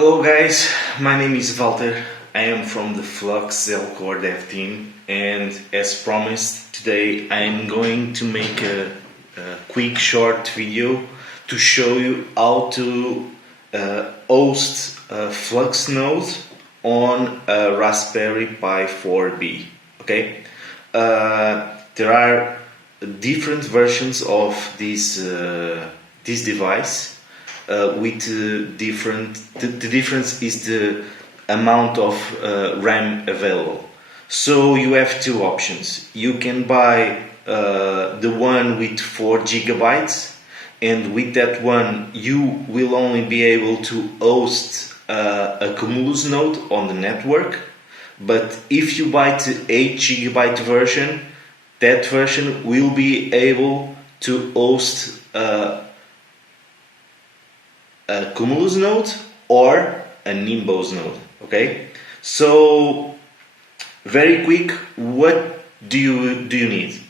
Hello guys, my name is Valter. I am from the FluxNode core dev team, and as promised, today I am going to make a quick short video to show you how to host FluxNode on a Raspberry Pi 4B. Okay, there are different versions of this device. With different, the difference is the amount of RAM available. So you have two options. You can buy the one with 4 gigabytes, and with that one you will only be able to host a Cumulus node on the network. But if you buy the 8 gigabyte version, that version will be able to host a Cumulus node or a Nimbus node. Okay, so very quick, what do you need?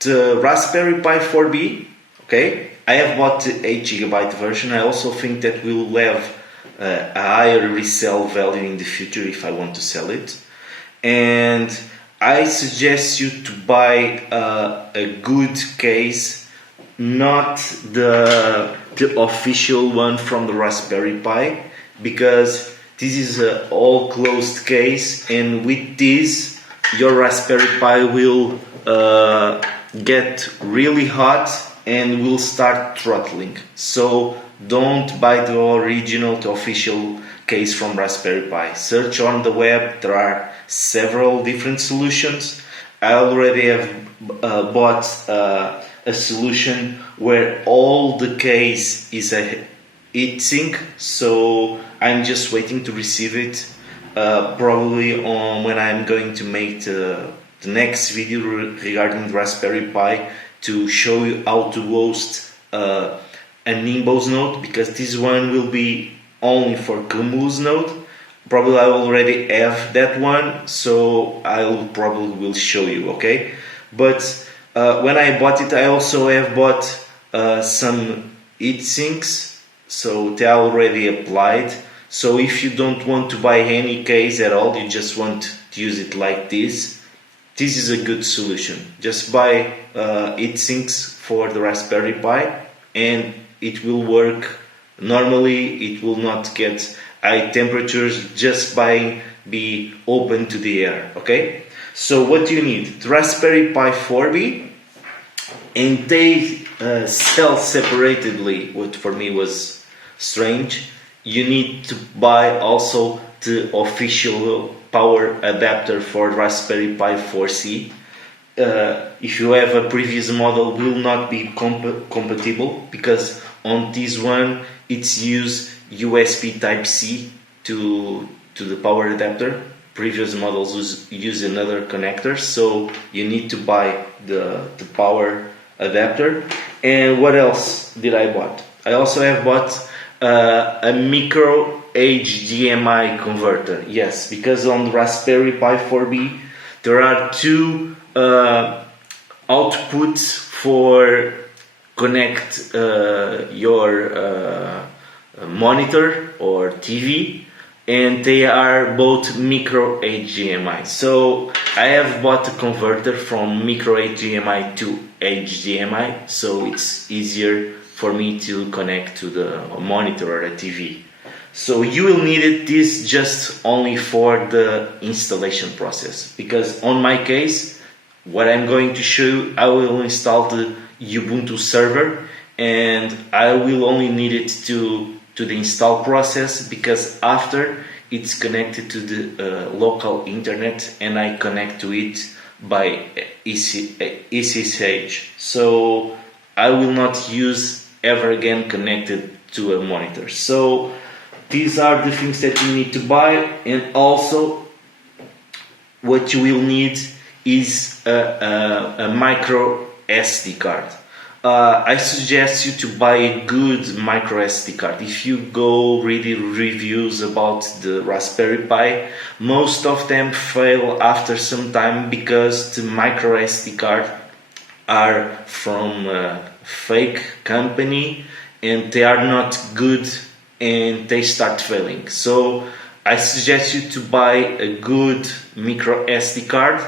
The Raspberry Pi 4B. Okay, I have bought the 8 gigabyte version. I also think that will have a higher resale value in the future if I want to sell it, and I suggest you to buy a good case, not the official one from the Raspberry Pi, because this is an all closed case, and with this your Raspberry Pi will get really hot and will start throttling. So don't buy the original, the official case from Raspberry Pi. Search on the web, there are several different solutions. I already have bought a solution where all the case is a heatsink, so I'm just waiting to receive it, probably on when I'm going to make the next video regarding the Raspberry Pi to show you how to host a Nimbus node, because this one will be only for Cumulus node. Probably I already have that one, so I will probably show you. Okay, but when I bought it, I also have bought some heatsinks, so they are already applied. So if you don't want to buy any case at all, you just want to use it like this, this is a good solution. Just buy heatsinks for the Raspberry Pi and it will work normally. It will not get high temperatures just by be open to the air. Okay, so what do you need? The Raspberry Pi 4B, and they sell separately, what for me was strange. You need to buy also the official power adapter for Raspberry Pi 4C. If you have a previous model, will not be compatible, because on this one it's use USB Type-C to the power adapter. Previous models use another connector, so you need to buy the power adapter. And what else did I bought? I also have bought a micro HDMI converter. Yes, because on the Raspberry Pi 4B there are two outputs for connect your monitor or TV, and they are both micro HDMI. So I have bought a converter from micro HDMI to HDMI, so it's easier for me to connect to the monitor or a TV. So you will need this just only for the installation process, because on my case, what I'm going to show you, I will install the Ubuntu server, and I will only need it to the install process, because after it's connected to the local internet and I connect to it by SSH. So I will not use ever again connected to a monitor. So these are the things that you need to buy, and also what you will need is a micro SD card. I suggest you to buy a good micro SD card. If you go read reviews about the Raspberry Pi, most of them fail after some time, because the micro SD card are from a fake company and they are not good and they start failing. So I suggest you to buy a good micro SD card.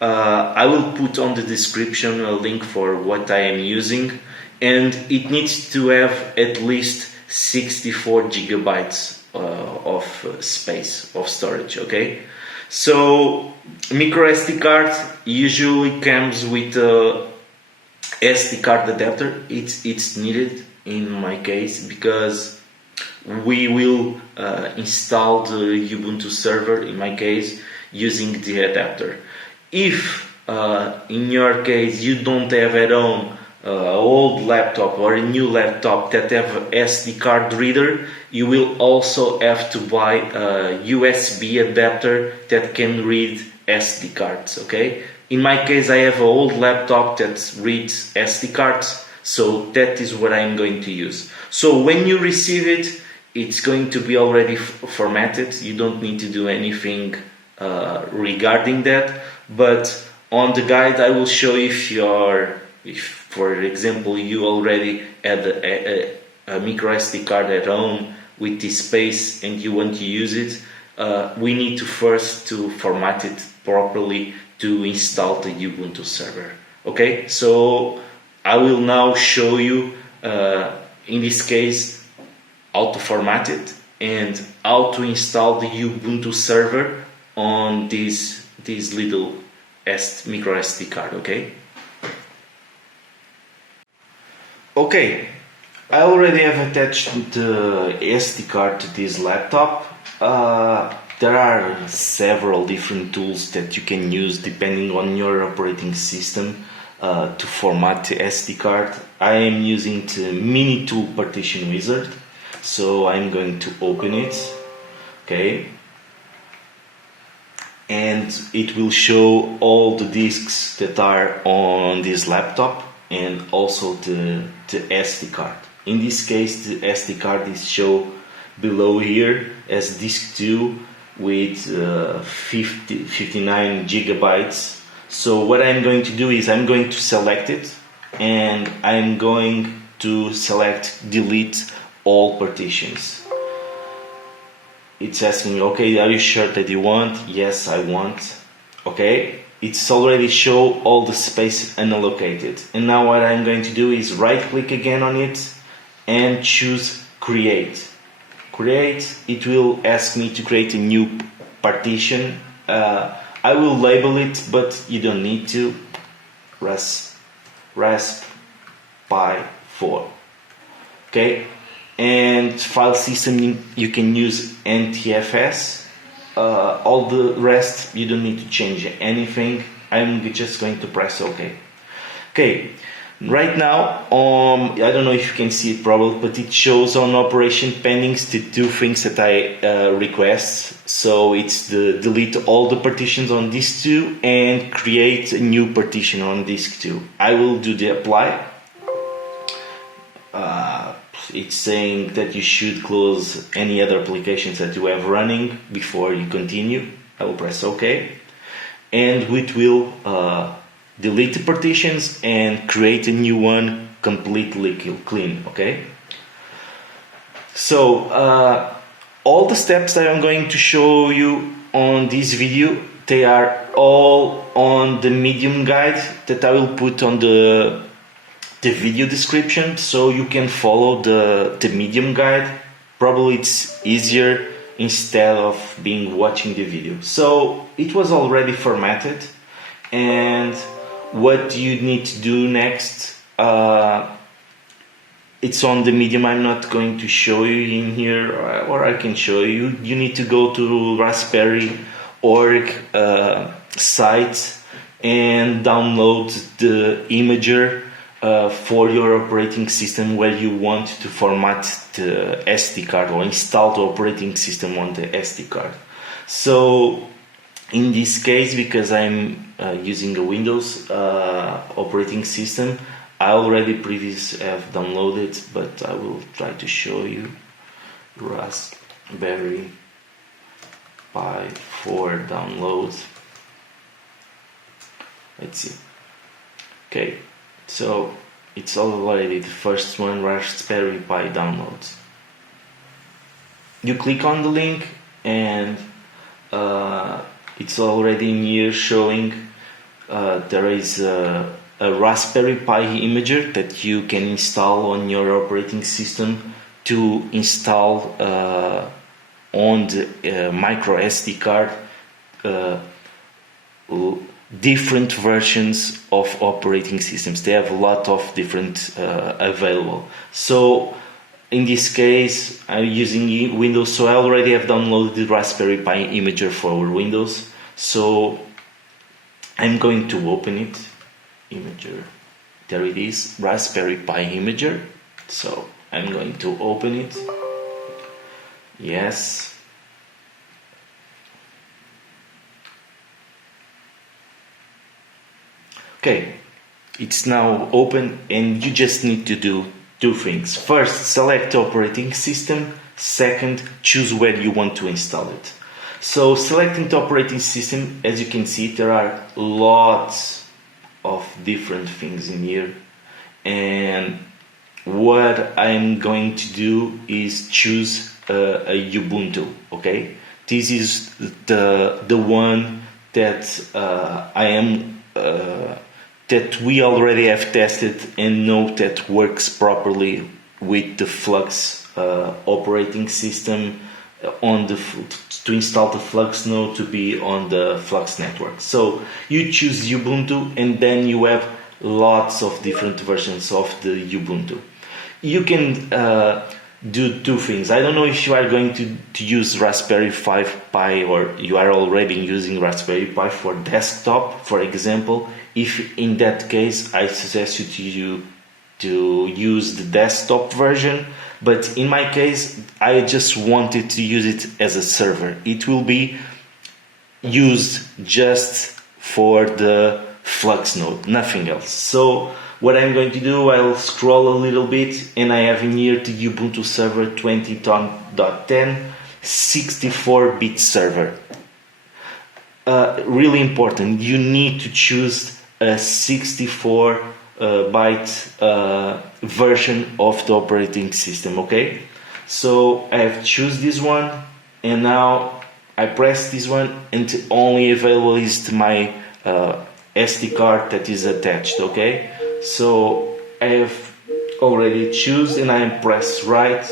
I will put on the description a link for what I am using, and it needs to have at least 64 gigabytes of space of storage. Okay, so micro SD card usually comes with a SD card adapter. It's needed in my case because we will install the Ubuntu server, in my case, using the adapter. If in your case you don't have at home old laptop or a new laptop that have a SD card reader, you will also have to buy a USB adapter that can read SD cards. Okay, in my case I have an old laptop that reads SD cards, so that is what I'm going to use. So when you receive it, it's going to be already formatted. You don't need to do anything regarding that, but on the guide I will show you if for example you already had a micro SD card at home with this space and you want to use it, we need to first to format it properly to install the Ubuntu server. Okay, so I will now show you in this case how to format it and how to install the Ubuntu server on this little micro SD card. Okay, I already have attached the SD card to this laptop. There are several different tools that you can use depending on your operating system to format the SD card. I am using the mini tool partition wizard, so I'm going to open it. Okay, and it will show all the disks that are on this laptop and also the SD card. In this case, the SD card is shown below here as disk 2 with 59 gigabytes. So what I'm going to do is I'm going to select it and I'm going to select delete all partitions. It's asking me, okay, are you sure that you want? Yes, I want. Okay, it's already show all the space unallocated. And now what I'm going to do is right click again on it and choose create. Create, it will ask me to create a new partition. I will label it, but you don't need to. Pi 4. Okay, and file system you can use NTFS. All the rest you don't need to change anything. I'm just going to press OK. Okay, right now I don't know if you can see it probably, but it shows on operation pendings the two things that I request. So it's the delete all the partitions on disk 2 and create a new partition on disk 2. I will do the apply. It's saying that you should close any other applications that you have running before you continue. I will press OK, and it will delete the partitions and create a new one completely clean. Okay, so all the steps that I'm going to show you on this video, they are all on the Medium guide that I will put on the video description, so you can follow the Medium guide. Probably it's easier instead of watching the video. So it was already formatted, and what you need to do next, it's on the Medium. I'm not going to show you in here, or I can show you. You need to go to Raspberry org site and download the imager for your operating system where you want to format the SD card or install the operating system on the SD card. So in this case, because I'm using a Windows operating system, I already previously have downloaded, but I will try to show you. Raspberry Pi 4 download. Let's see. Okay, so it's already the first one, Raspberry Pi downloads. you click on the link, and it's already in here showing there is a Raspberry Pi imager that you can install on your operating system to install on the micro SD card different versions of operating systems. They have a lot of different available. So in this case, I'm using Windows, so I already have downloaded the Raspberry Pi imager for Windows. So I'm going to open it. Imager, there it is, Raspberry Pi imager. So I'm going to open it. Yes. Okay, it's now open, and you just need to do two things. First, select operating system. Second, choose where you want to install it. So selecting the operating system, as you can see, there are lots of different things in here, and what I'm going to do is choose a Ubuntu. Okay, this is the one that I am that we already have tested and know that works properly with the Flux operating system on the to install the FluxNode to be on the Flux network. So you choose Ubuntu, and then you have lots of different versions of the Ubuntu. You can do two things. I don't know if you are going to use Raspberry Pi, or you are already using Raspberry Pi for desktop, for example. If in that case, I suggest you to use the desktop version. But in my case, I just wanted to use it as a server. It will be used just for the FluxNode, nothing else. So what I'm going to do, I'll scroll a little bit, and I have in here the Ubuntu server 20.10 64-bit server. Really important, you need to choose a 64 byte version of the operating system. Okay, so I have choose this one, and now I press this one, and only available is my SD card that is attached. Okay, so I have already choose, and I press write,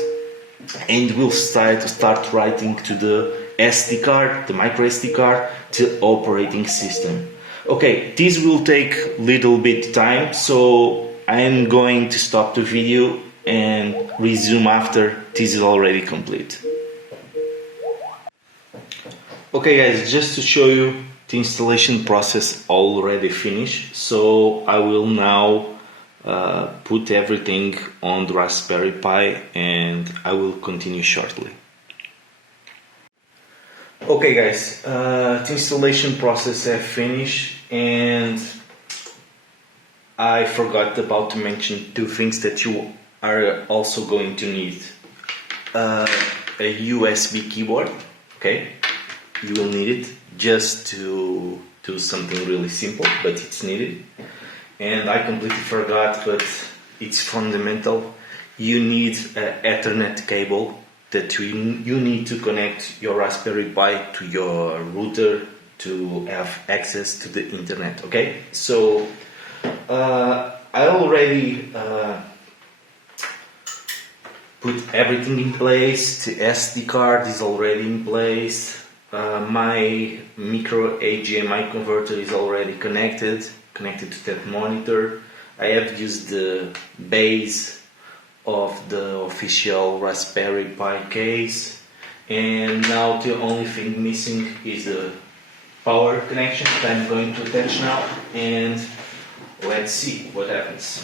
and we'll start writing to the SD card, the micro SD card, to operating system. Okay, this will take little bit time, so I am going to stop the video and resume after this is already complete. Okay guys, just to show you the installation process already finished, so I will now put everything on the Raspberry Pi, and I will continue shortly. Okay guys, the installation process have finished, and I forgot about to mention two things that you are also going to need. A USB keyboard, okay, you will need it just to do something really simple, but it's needed. And I completely forgot, but it's fundamental. You need an Ethernet cable that you need to connect your Raspberry Pi to your router to have access to the internet. Okay, so I already put everything in place. The SD card is already in place. My micro HDMI converter is already connected to that monitor. I have used the base of the official Raspberry Pi case, and now the only thing missing is the power connection that I'm going to attach now, and let's see what happens.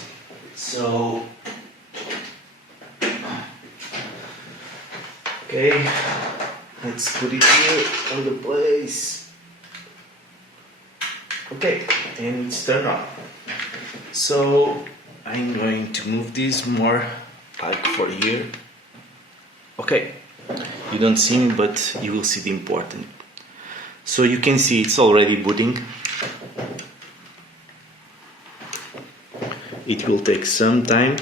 So okay, let's put it here on the place. Okay, and it's turned on. So I'm going to move this more like for here. Okay, you don't see me, but you will see the important. So you can see it's already booting. It will take some time.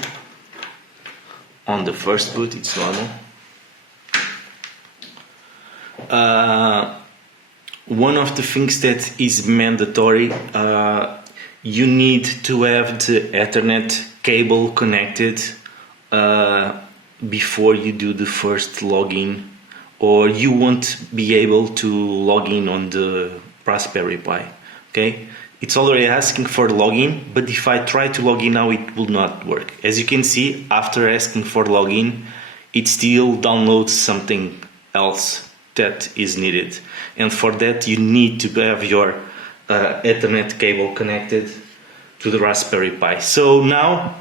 On the first boot it's normal. one of the things that is mandatory, you need to have the Ethernet cable connected before you do the first login, or you won't be able to log in on the Raspberry Pi. Okay, it's already asking for login, but if I try to log in now, it will not work. As you can see, after asking for login, it still downloads something else that is needed, and for that you need to have your Ethernet cable connected to the Raspberry Pi. So now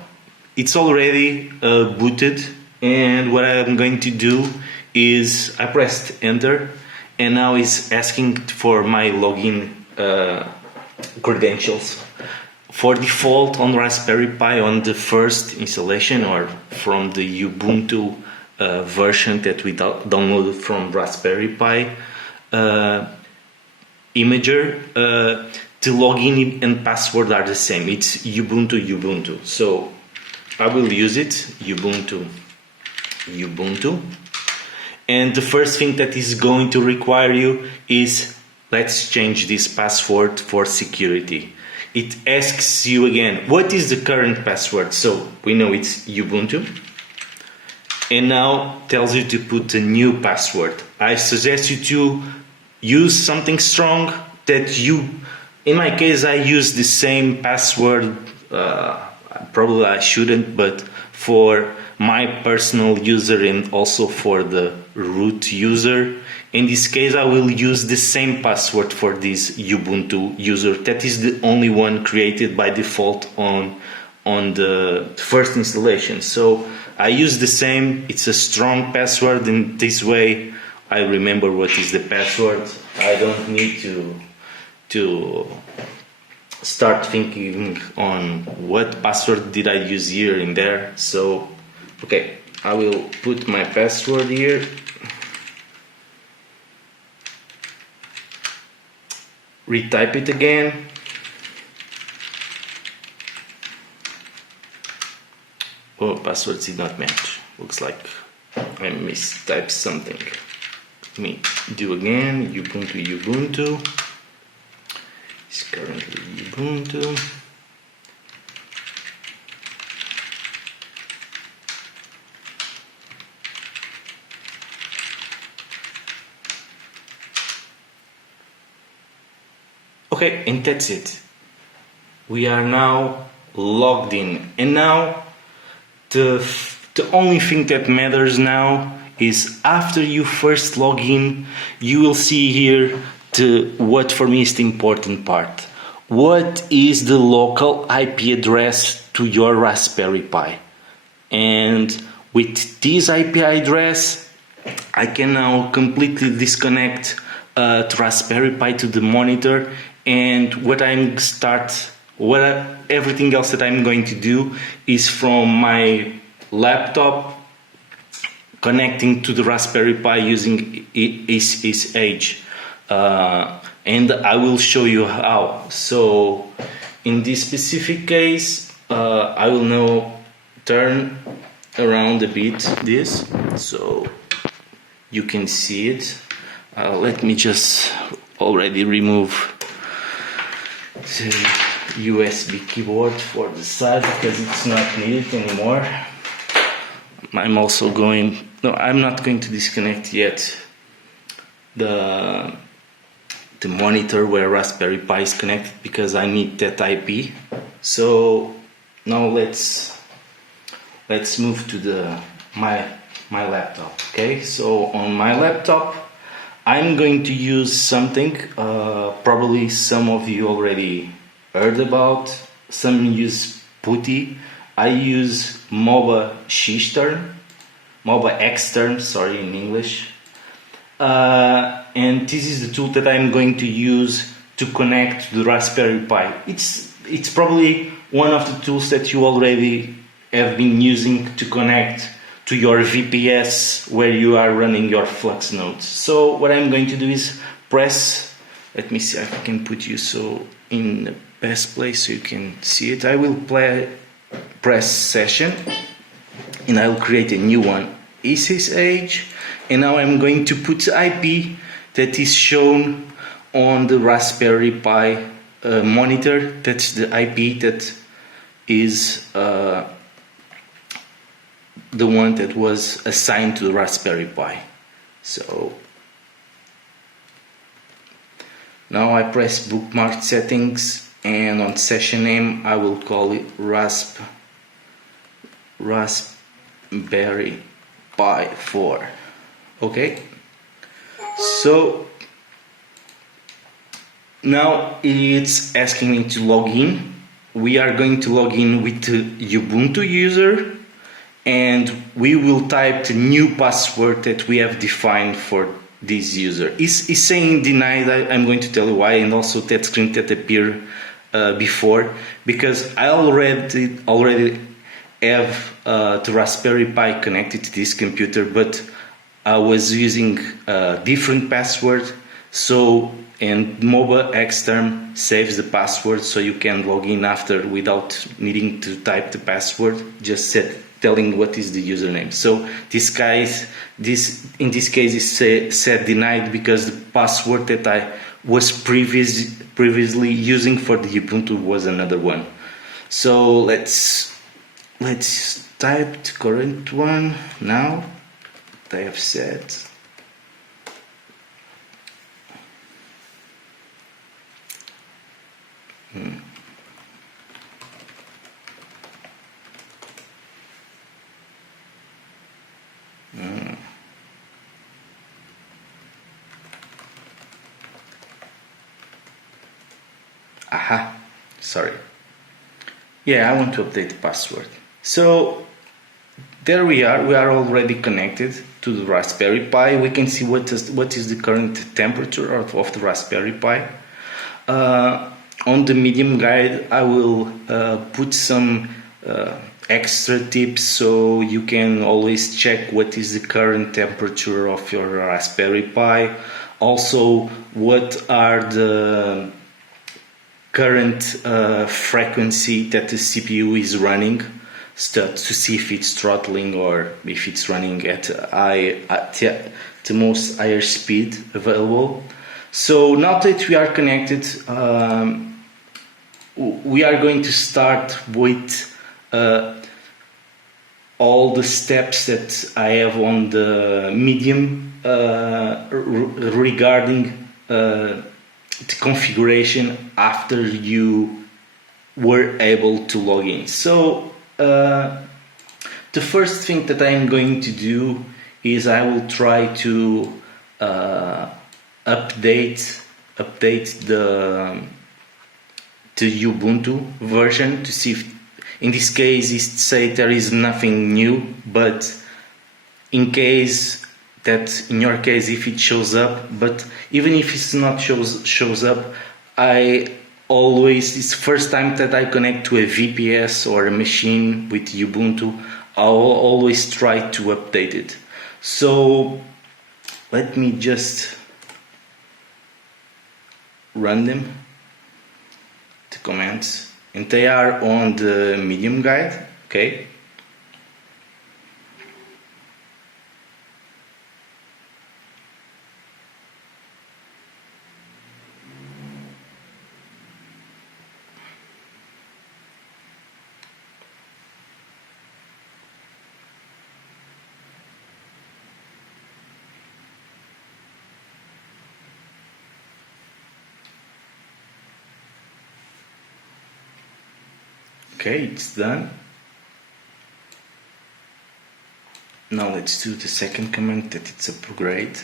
it's already booted, and what I'm going to do is I pressed enter, and now it's asking for my login credentials. For default on Raspberry Pi, on the first installation or from the Ubuntu version that we downloaded from Raspberry Pi imager, the login and password are the same. It's Ubuntu. So I will use it, Ubuntu. And the first thing that is going to require you is, let's change this password for security. It asks you again, what is the current password? So we know it's Ubuntu. And now tells you to put a new password. I suggest you to use something strong that you, in my case, I use the same password. Probably I shouldn't, but for my personal user and also for the root user, in this case I will use the same password for this Ubuntu user. That is the only one created by default on the first installation. So I use the same. It's a strong password, and this way I remember what is the password. I don't need to start thinking on what password did I use here and there. So okay, I will put my password here. Retype it again. Oh, password did not match. Looks like I mistyped something. Let me do again. Ubuntu. It's currently Ubuntu. Okay, and that's it. We are now logged in, and now the only thing that matters now is after you first log in, you will see here what for me is the important part. What is the local IP address to your Raspberry Pi? And with this IP address, I can now completely disconnect the Raspberry Pi to the monitor, and everything else that I'm going to do is from my laptop connecting to the Raspberry Pi using SSH, and I will show you how. So in this specific case, I will now turn around a bit this so you can see it. Let me just already remove the USB keyboard for the side because it's not needed anymore. I'm not going to disconnect yet the monitor where Raspberry Pi is connected because I need that IP. So now let's move to my laptop. Okay, so on my laptop I'm going to use something probably some of you already heard about. Some use PuTTY. I use MOBA Xterm, sorry, in English. And this is the tool that I'm going to use to connect to the Raspberry Pi. It's probably one of the tools that you already have been using to connect to your VPS where you are running your FluxNodes. So what I'm going to do is press, let me see if I can put you so in the best place so you can see it. I will press session and I'll create a new one, SSH, and now I'm going to put IP that is shown on the Raspberry Pi monitor. That's the IP that is the one that was assigned to the Raspberry Pi. So now I press bookmark settings, and on session name I will call it Raspberry Pi 4. Okay, so now it's asking me to log in. We are going to log in with the Ubuntu user, and we will type the new password that we have defined for this user. It's saying denied. I'm going to tell you why, and also that screen that appeared before, because I already have the Raspberry Pi connected to this computer, but I was using a different password. So, and mobile xterm saves the password, so you can log in after without needing to type the password, just telling what is the username. So in this case is set denied because the password that I was previously using for the Ubuntu was another one. So let's type the current one now that I have set. Aha, sorry. Yeah, I want to update the password. So there we are already connected to the Raspberry Pi. We can see what is the current temperature of the Raspberry Pi. On the medium guide I will put some extra tips so you can always check what is the current temperature of your Raspberry Pi. Also, what are the current frequency that the CPU is running, to see if it's throttling or if it's running at the most higher speed available. So now that we are connected, we are going to start with all the steps that I have on the medium regarding the configuration after you were able to log in. So the first thing that I'm going to do is I will try to update the Ubuntu version to see if, in this case, it say there is nothing new, but in case that, in your case, if it shows up, but even if it's not shows up, it's the first time that I connect to a VPS or a machine with Ubuntu, I'll always try to update it. So let me just run them, the commands, and they are on the medium guide. Okay, okay, it's done. Now let's do the second command, that it's upgrade.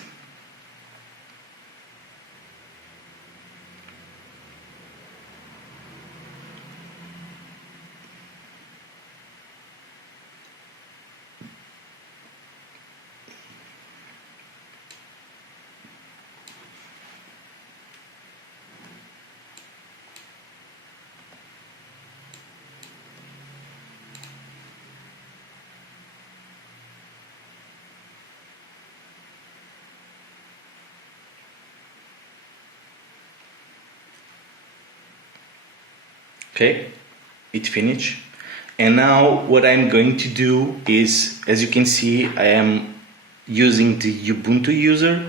Okay, it finished. And now what I'm going to do is, as you can see, I am using the Ubuntu user.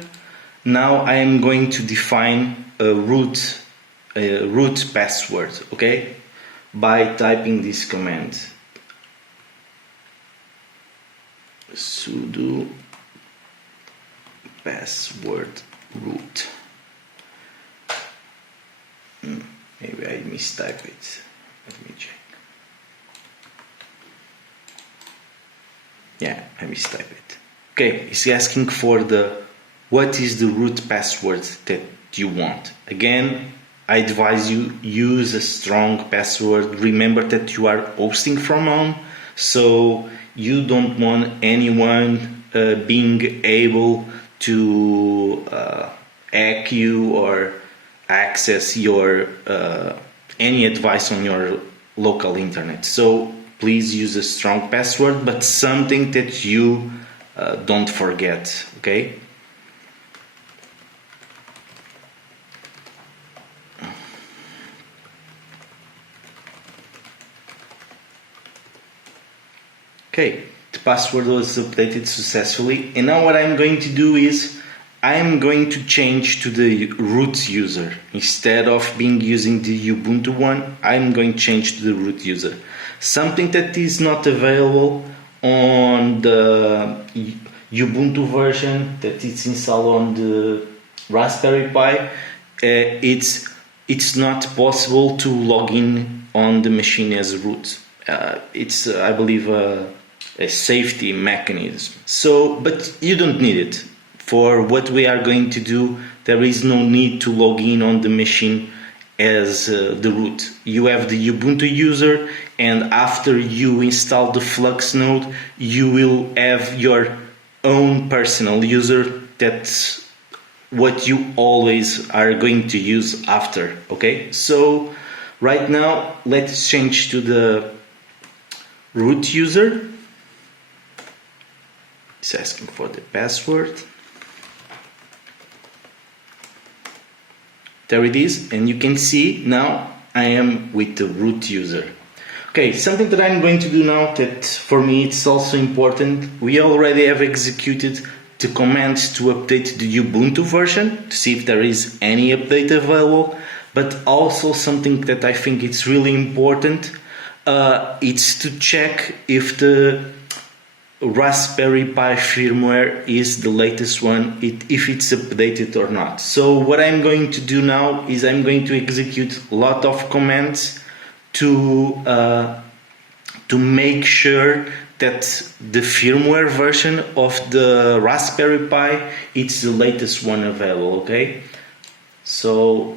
Now I am going to define a root password, okay? By typing this command sudo password root. Maybe I mistype it. Let me check. Yeah, I mistype it. Okay, it's asking for what is the root password that you want. Again, I advise you use a strong password. Remember that you are hosting from home, so you don't want anyone being able to hack you or access your any advice on your local internet. So please use a strong password, but something that you don't forget, okay? Okay, the password was updated successfully, and now what I'm going to do is I'm going to change to the root user. Instead of using the Ubuntu one, I'm going to change to the root user. Something that is not available on the Ubuntu version that is installed on the Raspberry Pi, it's not possible to log in on the machine as root. It's I believe a safety mechanism. So, but you don't need it. For what we are going to do, there is no need to log in on the machine as the root. You have the Ubuntu user, and after you install the FluxNode, you will have your own personal user. That's what you always are going to use after, okay? So right now, let's change to the root user. It's asking for the password. There it is, and you can see now I am with the root user. Okay, something that I'm going to do now that for me it's also important. We already have executed the commands to update the Ubuntu version to see if there is any update available, but also something that I think it's really important, it's to check if the Raspberry Pi firmware is the latest one, if it's updated or not. So what I'm going to do now is I'm going to execute a lot of commands to make sure that the firmware version of the Raspberry Pi it's the latest one available. Okay, so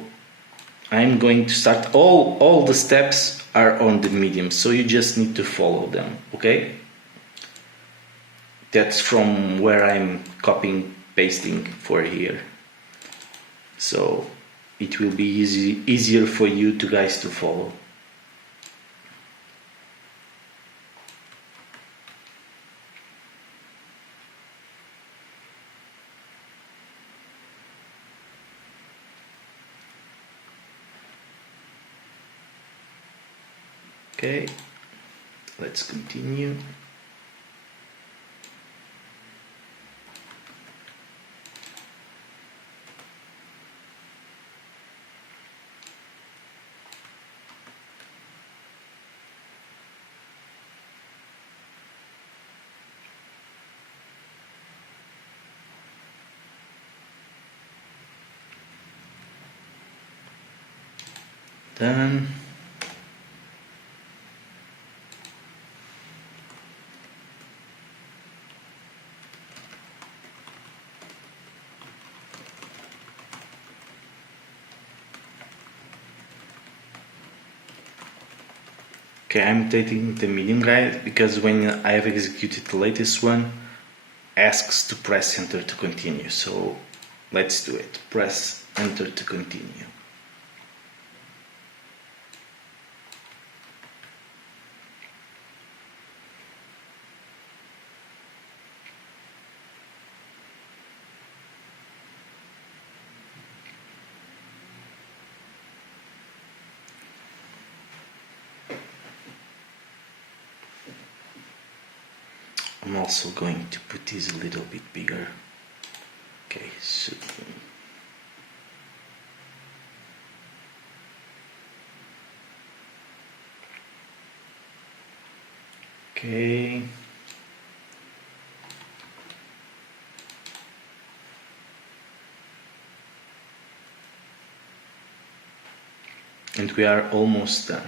I'm going to start. All the steps are on the medium, so you just need to follow them. Okay. That's from where I'm copying pasting for here, so it will be easier for you guys to follow. Okay, let's continue. Done. Okay, I'm taking the medium guide because when I have executed the latest one, asks to press enter to continue. So let's do it. Press enter to continue. I'm also going to put this a little bit bigger. Okay, so okay. And we are almost done.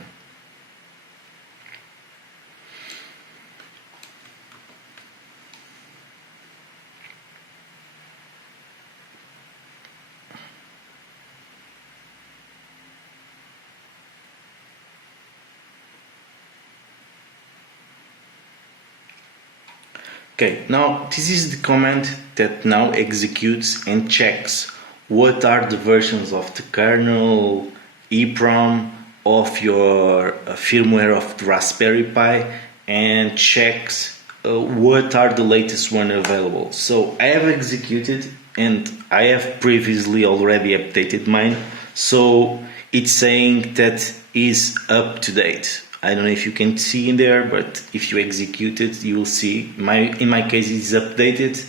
Okay, now this is the command that now executes and checks what are the versions of the kernel, EEPROM, of your firmware of the Raspberry Pi, and checks what are the latest one available. So I have executed and I have previously already updated mine, so it's saying that is up to date. I don't know if you can see in there, but if you execute it, you will see. In my case, it's updated.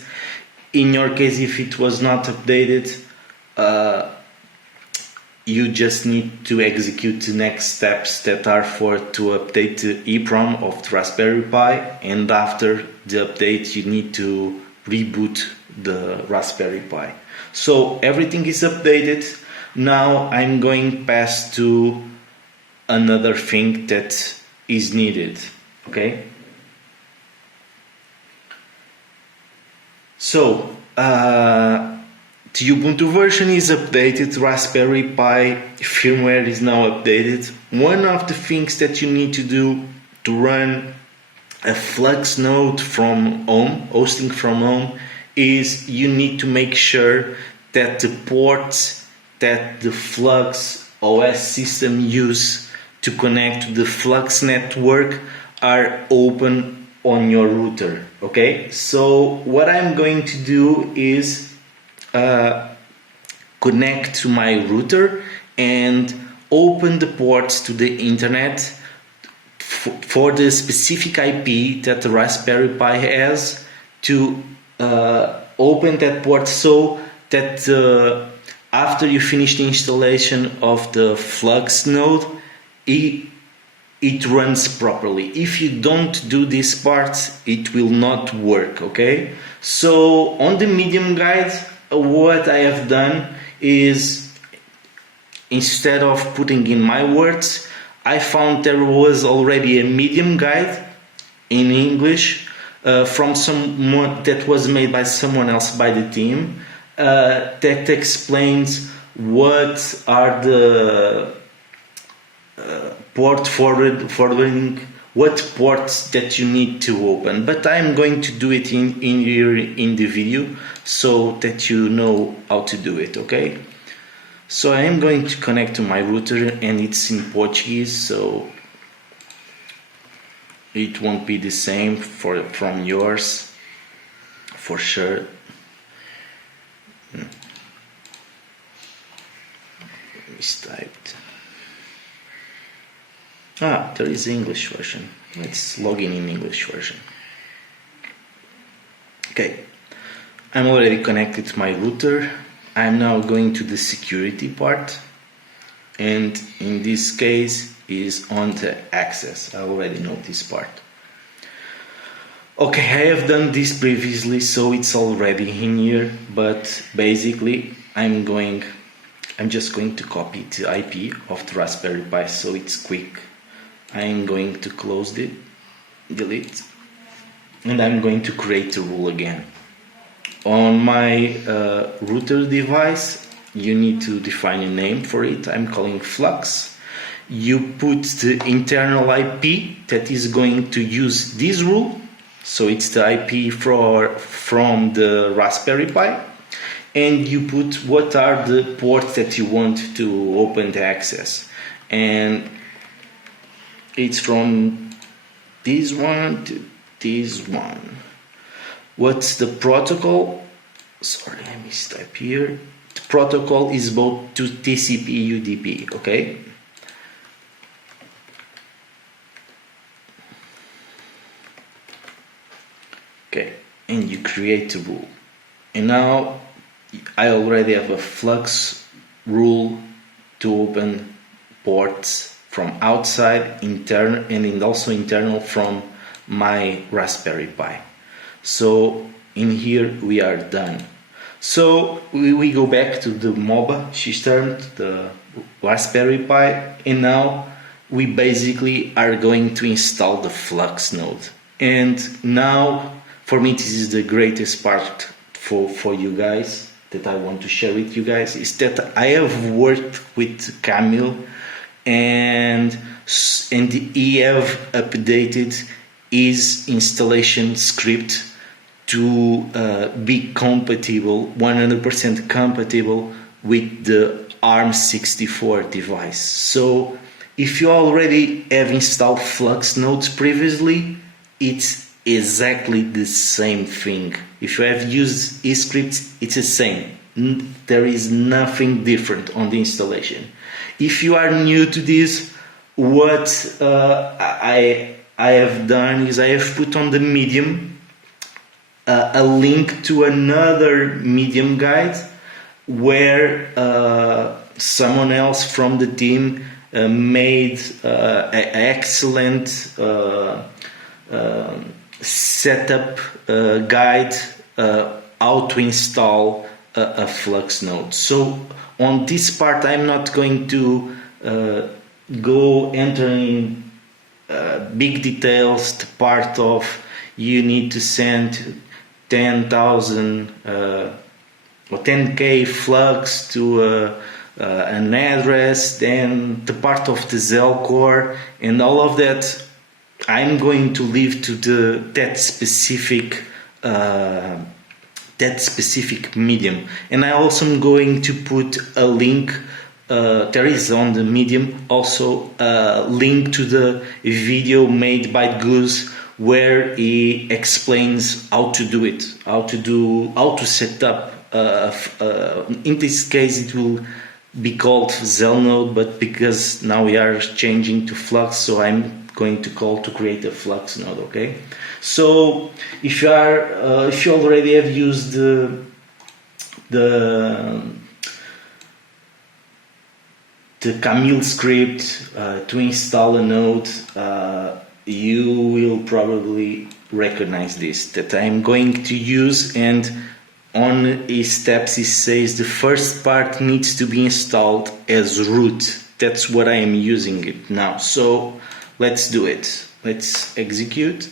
In your case, if it was not updated, you just need to execute the next steps that are to update the EEPROM of the Raspberry Pi, and after the update, you need to reboot the Raspberry Pi. So everything is updated. Now I'm going past to another thing that is needed. Okay, so the Ubuntu version is updated, Raspberry Pi firmware is now updated. One of the things that you need to do to run a FluxNode from home, hosting from home, is you need to make sure that the ports that the Flux OS system use to connect to the Flux network are open on your router. Okay, so what I'm going to do is connect to my router and open the ports to the internet for the specific IP that the Raspberry Pi has, to open that port so that after you finish the installation of the FluxNode, it runs properly. If you don't do this part, it will not work. Okay, so on the medium guide, what I have done is, instead of putting in my words, I found there was already a medium guide in English from someone that was made by someone else by the team, that explains what are the port forwarding, what ports that you need to open. But I'm going to do it in the video so that you know how to do it. Okay, so I am going to connect to my router, and it's in Portuguese, so it won't be the same from yours for sure. Mistyped. There is the English version. Let's log in English version. Okay, I'm already connected to my router. I'm now going to the security part, and in this case is on the access. I already know this part. Okay, I have done this previously, so it's already in here, but basically I'm just going to copy the IP of the Raspberry Pi so it's quick. I'm going to close it, delete, and I'm going to create a rule again. On my router device, you need to define a name for it. I'm calling Flux. You put the internal IP that is going to use this rule, so it's the IP from the Raspberry Pi, and you put what are the ports that you want to open the access, and it's from this one to this one. What's the protocol? Sorry, I mistyped here. The protocol is both to TCP UDP. Okay. Okay, and you create a rule, and now I already have a Flux rule to open ports from outside, internal, and also internal from my Raspberry Pi. So in here we are done. So we go back to the MOBA system, the Raspberry Pi, and now we basically are going to install the FluxNode. And now for me this is the greatest part for you guys that I want to share with you guys, is that I have worked with Camille and he have updated his installation script to be compatible, 100% compatible with the ARM64 device. So if you already have installed FluxNodes previously, it's exactly the same thing. If you have used his scripts, it's the same. There is nothing different on the installation. If you are new to this, what I have done is I have put on the Medium a link to another Medium guide where someone else from the team made an excellent setup guide how to install a FluxNode. So on this part I'm not going to go entering big details, the part of you need to send 10,000 or 10k flux to an address, then the part of the Zell core and all of that. I'm going to leave to that specific Medium, and I also am going to put a link. There is on the Medium also a link to the video made by Goose, where he explains how to do it, how to set up. In this case, it will be called Zellnode, but because now we are changing to Flux, so I'm going to create a FluxNode. Okay, so if you already have used the Camille script to install a node, you will probably recognize this that I'm going to use, and on his steps it says the first part needs to be installed as root. That's what I am using it now. So let's do it. Let's execute.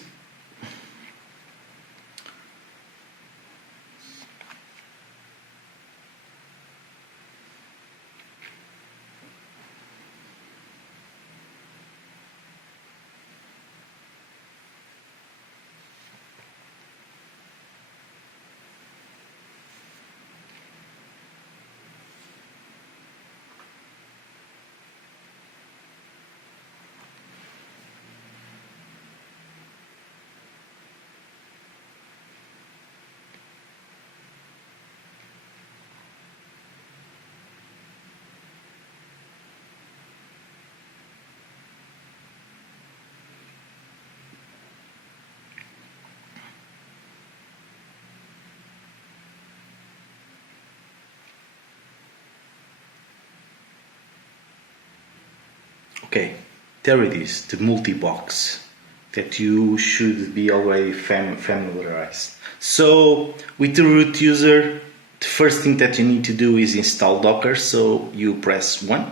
Okay, there it is, the multi-box that you should be already familiarized. So with the root user, the first thing that you need to do is install Docker. So you press 1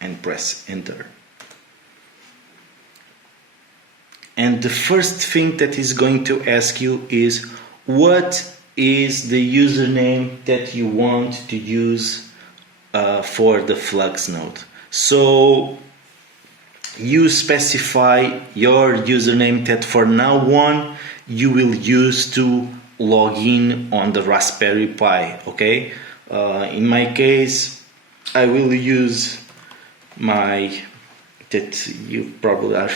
and press enter. And the first thing that is going to ask you is, what is the username that you want to use for the FluxNode? So you specify your username that for now on you will use to log in on the Raspberry Pi. Okay, in my case I will use my, that you probably are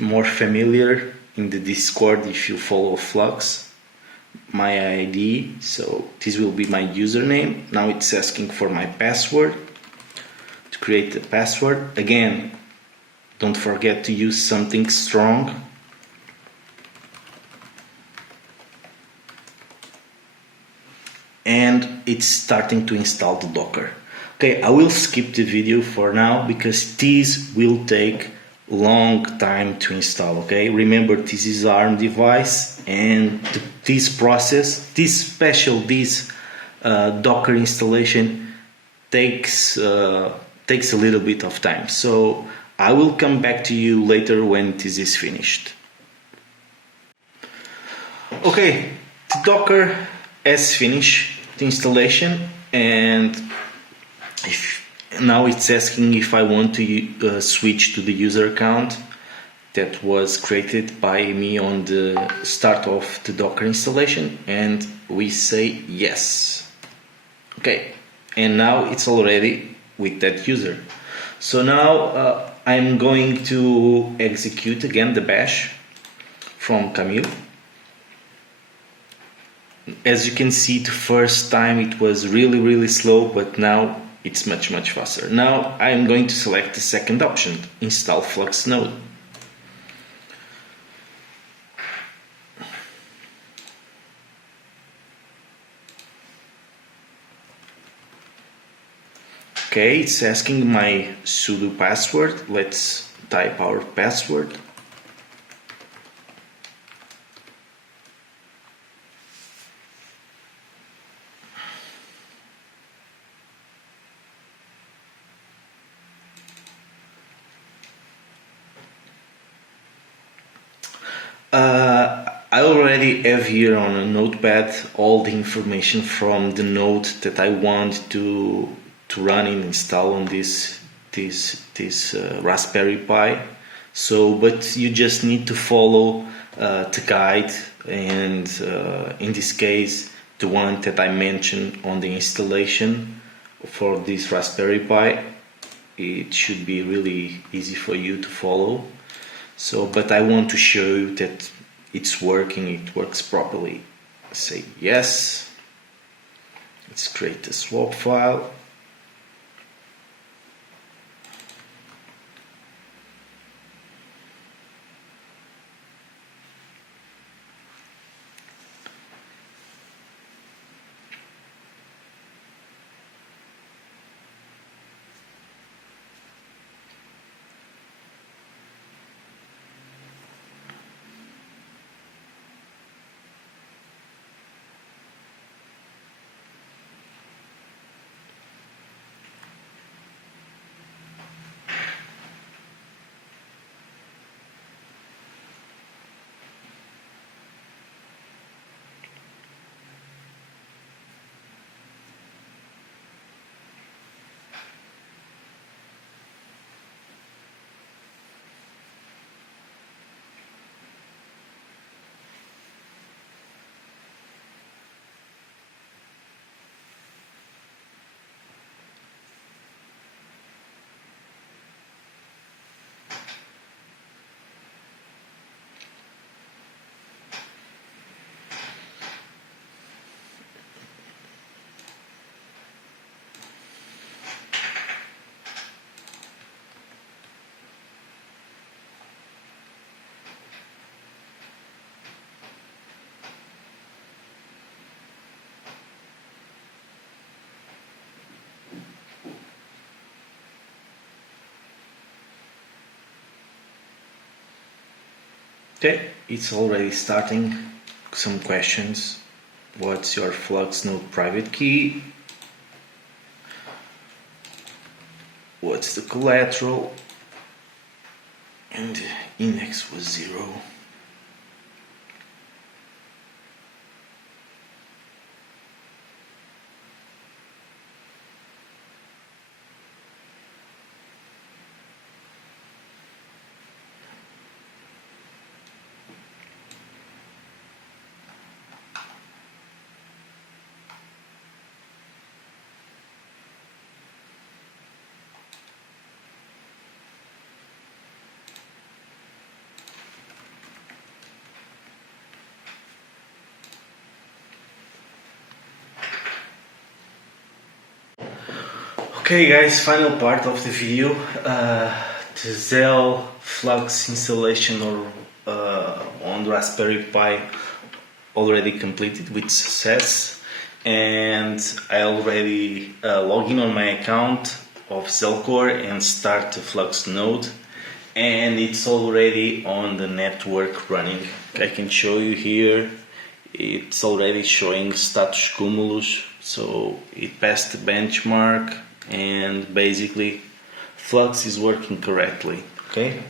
more familiar in the Discord if you follow Flux, my ID. So this will be my username. Now it's asking for my password. To create the password, again, don't forget to use something strong. And it's starting to install the Docker. Okay, I will skip the video for now because this will take long time to install. Okay, remember this is ARM device, and this process, this Docker installation takes a little bit of time. So I will come back to you later when this is finished. Okay, the Docker has finished the installation, and now it's asking if I want to switch to the user account that was created by me on the start of the Docker installation, and we say yes. Okay, and now it's already with that user. So now I'm going to execute again the bash from Cumulus. As you can see, the first time it was really slow, but now it's much faster. Now I'm going to select the second option, install FluxNode. Okay, it's asking my sudo password. Let's type our password. I already have here on a notepad all the information from the node that I want to run and install on this Raspberry Pi. So, but you just need to follow the guide, and in this case, the one that I mentioned on the installation for this Raspberry Pi. It should be really easy for you to follow. So, but I want to show you that it's working, it works properly. Say yes. Let's create a swap file. Okay, it's already starting. Some questions. What's your FluxNode private key? What's the collateral? And the index was 0. Okay guys, final part of the video. The Zell Flux installation on Raspberry Pi already completed with success, and I already log in on my account of Zelcore and start the FluxNode, and it's already on the network running. I can show you here, it's already showing status Cumulus, so it passed the benchmark, and basically Flux is working correctly. Okay,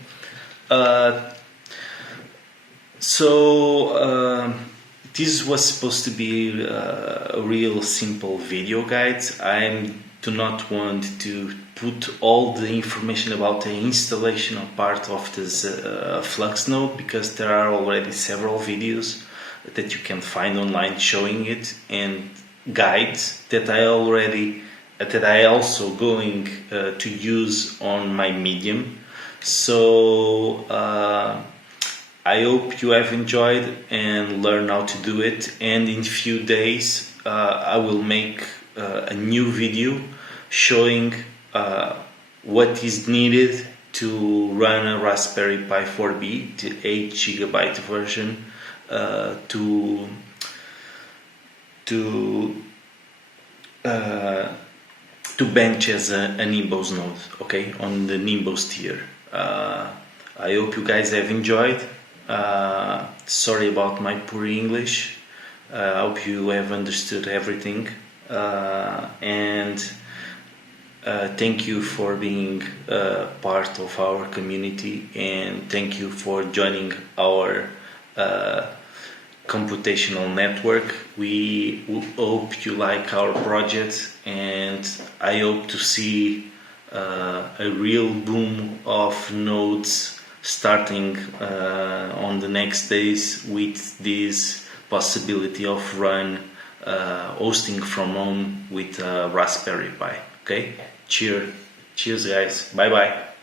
this was supposed to be a real simple video guide. I do not want to put all the information about the installation of part of this FluxNode, because there are already several videos that you can find online showing it, and guides that I also going to use on my Medium. So I hope you have enjoyed and learn how to do it, and in a few days I will make a new video showing what is needed to run a Raspberry Pi 4B, the 8GB version, to bench as a Nimbus node, okay, on the Nimbus tier. I hope you guys have enjoyed. Sorry about my poor English. I hope you have understood everything, and thank you for being part of our community, and thank you for joining our computational network. We hope you like our project, and I hope to see a real boom of nodes starting on the next days, with this possibility of hosting from home with Raspberry Pi. Okay, cheers guys, bye bye.